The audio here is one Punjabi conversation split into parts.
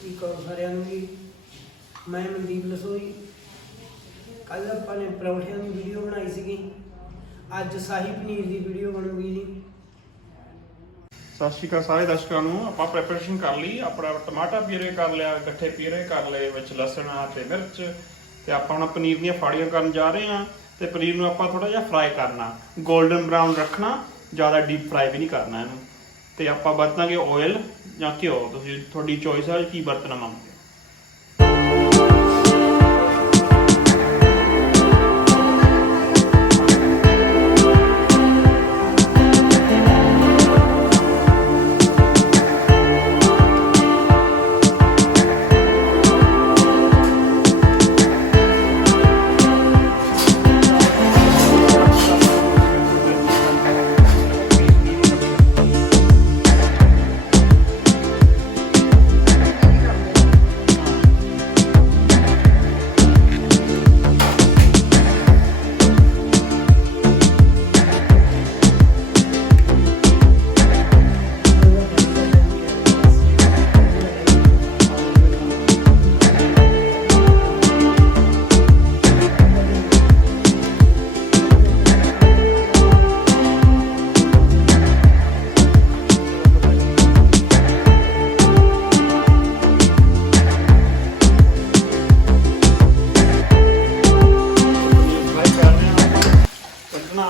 ਸ੍ਰੀ ਅਕਾਲ ਸਾਰਿਆਂ ਨੂੰ ਜੀ? ਮੈਂ ਮਨਦੀਪ ਲਸੋਈ। ਕੱਲ ਆਪਾਂ ਨੇ ਪਰੌਂਠਿਆਂ ਦੀ ਵੀਡੀਓ ਬਣਾਈ ਸੀਗੀ। ਅੱਜ ਸ਼ਾਹੀ ਪਨੀਰ ਦੀ ਵੀਡੀਓ ਬਣੂਗੀ ਜੀ। ਸਤਿ ਸ਼੍ਰੀ ਅਕਾਲ ਸਾਰੇ ਦਰਸ਼ਕਾਂ ਨੂੰ। ਆਪਾਂ ਪ੍ਰੈਪਰੇਸ਼ਨ ਕਰ ਲਈ। ਆਪਣਾ ਟਮਾਟਰ ਪੀਰੇ ਕਰ ਲਿਆ, ਗੱਠੇ ਪੀਰੇ ਕਰ ਲਏ, ਵਿੱਚ ਲਸਣ ਆ ਤੇ ਮਿਰਚ। ਤੇ ਆਪਾਂ ਹੁਣ ਪਨੀਰ ਦੀਆਂ ਫਾੜੀਆਂ ਕਰਨ ਜਾ ਰਹੇ ਹਾਂ ਤੇ ਪਨੀਰ ਨੂੰ ਆਪਾਂ ਥੋੜਾ ਜਿਹਾ ਫਰਾਈ ਕਰਨਾ। 골ਡਨ ਬ੍ਰਾਊਨ ਰੱਖਣਾ। ਜ਼ਿਆਦਾ ਡੀਪ ਫਰਾਈ ਵੀ ਨਹੀਂ ਕਰਨਾ ਇਹਨੂੰ। ਤੇ ਆਪਾਂ ਵਰਤਾਂਗੇ ਆਇਲ ਜਾਂ ਘਿਓ ਤੁਸੀਂ ਤੁਹਾਡੀ ਚੋਇਸ ਹੈ ਕੀ ਵਰਤਣਾ ਮੰਗਦੇ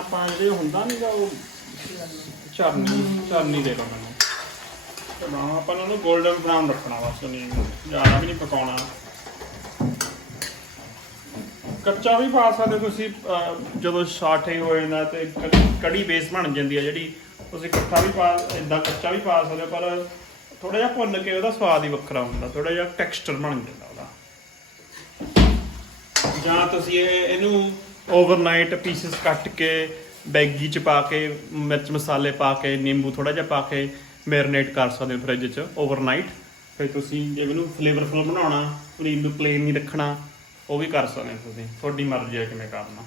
ਆਪਾਂ ਜਿਹੜੇ ਹੁੰਦਾ ਨਹੀਂਗਾ ਉਹ ਚਰਨੀ ਚਰਨੀ ਦੇ ਲਓ ਮੈਨੂੰ। ਤੇ ਨਾ ਆਪਾਂ ਨੂੰ 골ਡਨ ਬ੍ਰਾਊਨ ਰੱਖਣਾ ਬਸ ਨਹੀਂ ਜ਼ਿਆਦਾ ਵੀ ਨਹੀਂ ਪਕਾਉਣਾ। ਕੱਚਾ ਵੀ ਪਾ ਸਕਦੇ ਤੁਸੀਂ ਅਹ, ਜਦੋਂ ਸਾਠੇ ਹੋ ਜਾਂਦਾ ਤੇ ਕ- ਕੜੀ ਬੇਸ ਬਣ ਜਾਂਦੀ ਹੈ ਜਿਹੜੀ ਤੁਸੀਂ ਇਕੱਠਾ ਵੀ ਪਾ ਇਦਾਂ ਕੱਚਾ ਵੀ ਪਾ ਸਕਦੇ ਹੋ ਪਰ ਥੋੜਾ ਜਿਹਾ ਭੁੰਨ ਕੇ ਉਹਦਾ ਸਵਾਦ ਹੀ ਵੱਖਰਾ ਹੁੰਦਾ ਥੋੜਾ ਜਿਹਾ ਟੈਕਸਚਰ ਬਣ ਜਾਂਦਾ। ਜਾਂ ਤੁਸੀਂ ਇਹ ਇਹਨੂੰ ਓਵਰਨਾਈਟ ਪੀਸਸ ਕੱਟ ਕੇ, ਬੈਗੀ ਚ ਪਾ ਕੇ, ਮਿਰਚ ਮਸਾਲੇ ਪਾ ਕੇ, ਨਿੰਬੂ ਥੋੜਾ ਜਿਹਾ ਪਾ ਕੇ ਮੈਰੀਨੇਟ ਕਰ ਸਕਦੇ ਹੋ ਫ੍ਰਿਜ ਚ ਓਵਰਨਾਈਟ ਫਿਰ ਤੁਸੀਂ ਜੇ ਇਹਨੂੰ ਫਲੇਵਰਫੁਲ ਬਣਾਉਣਾ ਪਨੀਰ ਨੂੰ ਪਲੇਨ ਨਹੀਂ ਰੱਖਣਾ, ਉਹ ਵੀ ਕਰ ਸਕਦੇ ਹੋ ਤੁਸੀਂ, ਤੁਹਾਡੀ ਮਰਜ਼ੀ ਹੈ ਕਿਵੇਂ ਕਰਨਾ।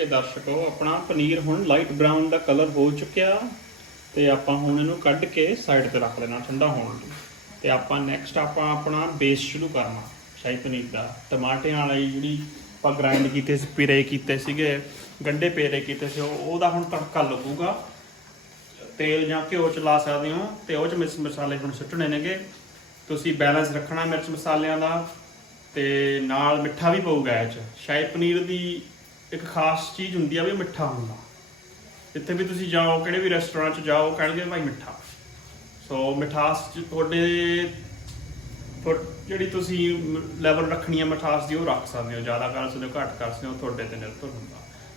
ਓਕੇ ਦਰਸ਼ਕੋ ਆਪਣਾ ਪਨੀਰ ਹੁਣ ਲਾਈਟ ਬ੍ਰਾਊਨ ਦਾ ਕਲਰ ਹੋ ਚੁੱਕਿਆ ਤੇ ਆਪਾਂ ਹੁਣ ਇਹਨੂੰ ਕੱਢ ਕੇ ਸਾਈਡ ਤੇ ਰੱਖ ਲੈਣਾ ਠੰਡਾ ਹੋਣ ਲਈ। ਤੇ ਆਪਾਂ ਨੈਕਸਟ ਆਪਾਂ ਆਪਣਾ ਬੇਸ ਸ਼ੁਰੂ ਕਰਨਾ, ਸ਼ਾਹੀ ਪਨੀਰ ਦਾ। ਟਮਾਟਿਆਂ ਵਾਲੀ ਜਿਹੜੀ ਆਪਾਂ ਗ੍ਰਾਈਂਡ ਕੀਤੇ ਸੀ, ਪੀਰੇ ਕੀਤੇ ਸੀਗੇ ਗੰਡੇ ਪੇਰੇ ਕੀਤੇ ਸੀ ਉਹਦਾ ਹੁਣ ਤੜਕਾ ਲੱਗੂਗਾ। ਤੇਲ ਜਾਂ ਘਿਓ ਚ ਲਾ ਸਕਦੇ ਹੋ, ਤੇ ਉਹ ਚ ਮਿਰਚ ਮਸਾਲੇ ਹੁਣ ਸੁੱਟਣੇ ਨੇਗੇ। ਤੁਸੀਂ ਬੈਲੈਂਸ ਰੱਖਣਾ ਮਿਰਚ ਮਸਾਲਿਆਂ ਦਾ, ਤੇ ਨਾਲ ਮਿੱਠਾ ਵੀ ਪਊਗਾ ਇਹ ਚ। ਸ਼ਾਹੀ ਪਨੀਰ ਦੀ ਇੱਕ ਖਾਸ ਚੀਜ਼ ਹੁੰਦੀ ਆ ਵੀ ਮਿੱਠਾ ਹੁੰਦਾ। ਜਿੱਥੇ ਵੀ ਤੁਸੀਂ ਜਾਓ, ਕਿਹੜੇ ਵੀ ਰੈਸਟੋਰੈਂਟ 'ਚ ਜਾਓ ਕਹਿਣਗੇ ਭਾਈ ਮਿੱਠਾ। ਸੋ ਮਿਠਾਸ 'ਚ ਤੁਹਾਡੇ ਜਿਹੜੀ ਤੁਸੀਂ ਲੈਵਲ ਰੱਖਣੀ ਹੈ ਮਿਠਾਸ ਦੀ, ਉਹ ਰੱਖ ਸਕਦੇ ਹੋ। ਜ਼ਿਆਦਾ ਕਰ ਸਕਦੇ ਹੋ, ਘੱਟ ਕਰ ਸਕਦੇ ਹੋ, ਤੁਹਾਡੇ ਤੇ ਨਿਰਭਰ ਹੁੰਦਾ।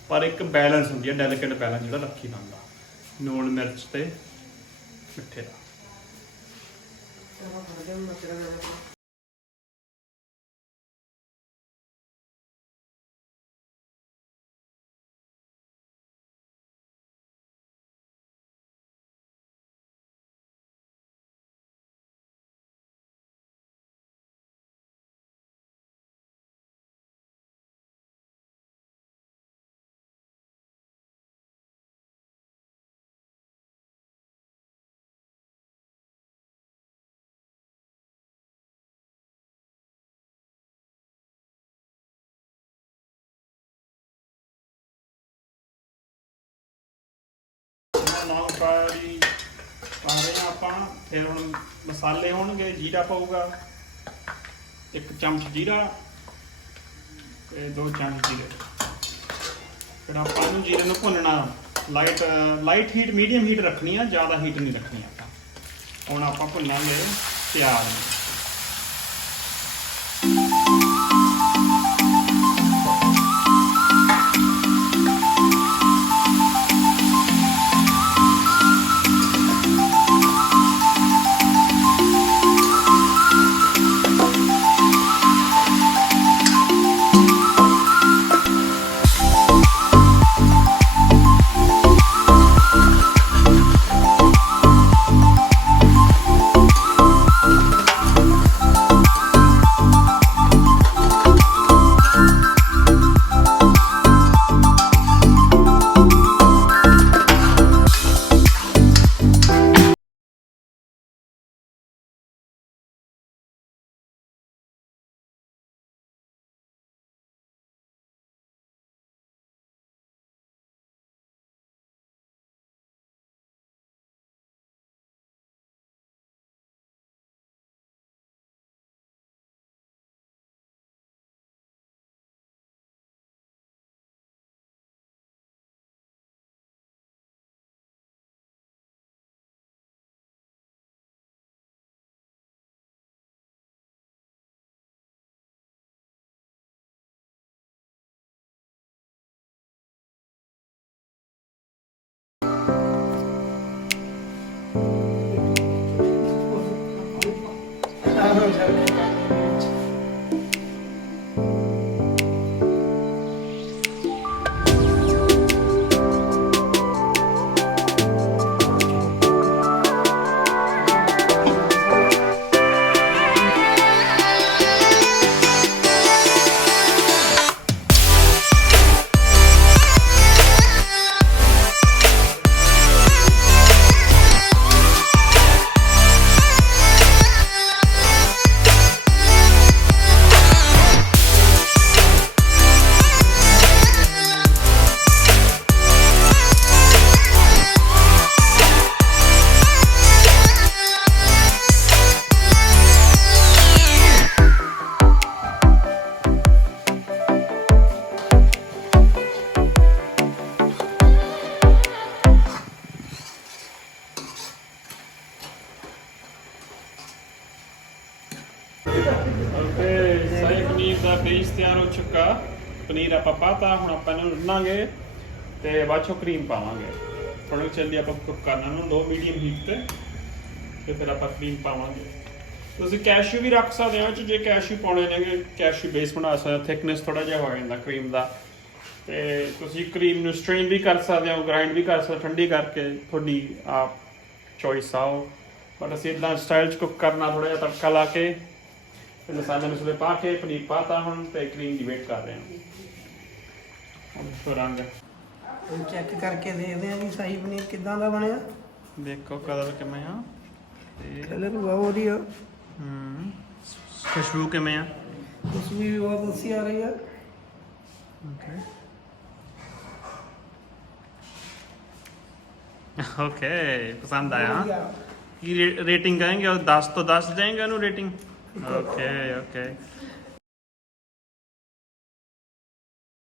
ਪਰ ਇੱਕ ਬੈਲੈਂਸ ਹੁੰਦੀ ਹੈ ਡੈਲੀਕੇਟ ਬੈਲੈਂਸ ਜਿਹੜਾ ਰੱਖੀ ਦਾ ਹੁੰਦਾ। ਨੂਣ ਮਿਰਚ ਤੇ ਮਿੱਠੇ ਦਾ। ਰਹੇ ਫਿਰ ਹੁਣ ਮਸਾਲੇ ਹੋਣਗੇ, ਜੀਰਾ ਪਊਗਾ। ਇੱਕ ਚਮਚ ਜੀਰਾ ਤੇ ਦੋ ਚਮਚ ਜੀਰੇ। ਫਿਰ ਆਪਾਂ ਨੂੰ ਜੀਰੇ ਨੂੰ ਭੁੰਨਣਾ। Light light heat medium heat ਰੱਖਣੀ ਆ, ਜ਼ਿਆਦਾ ਹੀਟ ਨਹੀਂ ਰੱਖਣੀ ਆਪਾਂ। ਹੁਣ ਆਪਾਂ ਭੁੰਨਾਂਗੇ ਪਿਆਜ਼ ਨੂੰ। ਬੇਸ ਤਿਆਰ ਪਨੀਰ ਆਪਾਂ ਪਾਤਾ, ਹੁਣ ਆਪਾਂ ਇਹਨੂੰ ਰਿੰਨਾਂਗੇ ਤੇ ਬਾਅਦ ਚੋਂ ਕਰੀਮ ਪਾਵਾਂਗੇ। ਥੋੜੀ ਚੱਲੀ ਆਪਾਂ ਕੁੱਕ ਕਰਨਾ ਨੂੰ ਲੋ ਮੀਡੀਅਮ ਹੀਟ ਤੇ ਤੇ ਫਿਰ ਆਪਾਂ ਕਰੀਮ ਪਾਵਾਂਗੇ। ਤੁਸੀਂ ਕੈਸ਼ੂ ਵੀ ਰੱਖ ਸਕਦੇ ਹੋ 'ਚ ਜੇ ਕੈਸ਼ੂ ਪਾਉਣੇ ਨੇਗੇ ਕੈਸ਼ੂ ਬੇਸ ਬਣਾ ਸਕਦੇ ਹੋ ਥਿਕਨੈਸ ਥੋੜਾ ਜਿਹਾ ਹੋ ਜਾਂਦਾ ਕਰੀਮ ਦਾ। ਤੇ ਤੁਸੀਂ ਕਰੀਮ ਨੂੰ ਸਟ੍ਰੇਨ ਵੀ ਕਰ ਸਕਦੇ ਹੋ ਗ੍ਰਾਈਂਡ ਵੀ ਕਰ ਸਕਦੇ ਹੋ, ਠੰਡੀ ਕਰਕੇ ਤੁਹਾਡੀ ਆਪ ਚੋਇਸ ਆਓ ਪਰ ਅਸੀਂ ਇਦਾਂ ਸਟਾਈਲ ਚ ਕੁੱਕ ਕਰਨਾ ਥੋੜਾ ਜਿਹਾ ਤੜਕਾ ਲਾ ਕੇ ਫਿਰ ਮਸਾਲੇ ਮਸਲੇ ਪਾ ਕੇ ਪਨੀਰ ਪਾਤਾ ਹੁਣ ਤੇ ਕਰੀਮ ਦੀ ਵੇਟ ਕਰ ਰਹੇ ਹਾਂ। ਹੁਣ ਸੁਰੰਗ ਹੁਣ ਚੈੱਕ ਕਰਕੇ ਦੇਖਦੇ ਹਾਂ ਵੀ ਸਾਹੀ ਪਨੀਰ ਕਿੱਦਾਂ ਦਾ ਬਣਿਆ। ਦੇਖੋ ਕਲਰ ਕਿਵੇਂ ਆ ਤੇ ਕਲਰ ਬਹੁਤ ਵਧੀਆ। ਹੂੰ ਖੁਸ਼ਬੂ ਕਿਵੇਂ ਆ? ਖੁਸ਼ਬੂ ਵੀ ਬਹੁਤ ਅੱਛੀ ਆ ਰਹੀ ਆ। ਓਕੇ ਪਸੰਦ ਆਇਆ। ਕੀ ਰੇਟਿੰਗ ਕਰਾਂਗੇ 10 ਤੋਂ 10 ਦੇਂਗੇ ਉਹਨੂੰ ਰੇਟਿੰਗ ਓਕੇ ਓਕੇ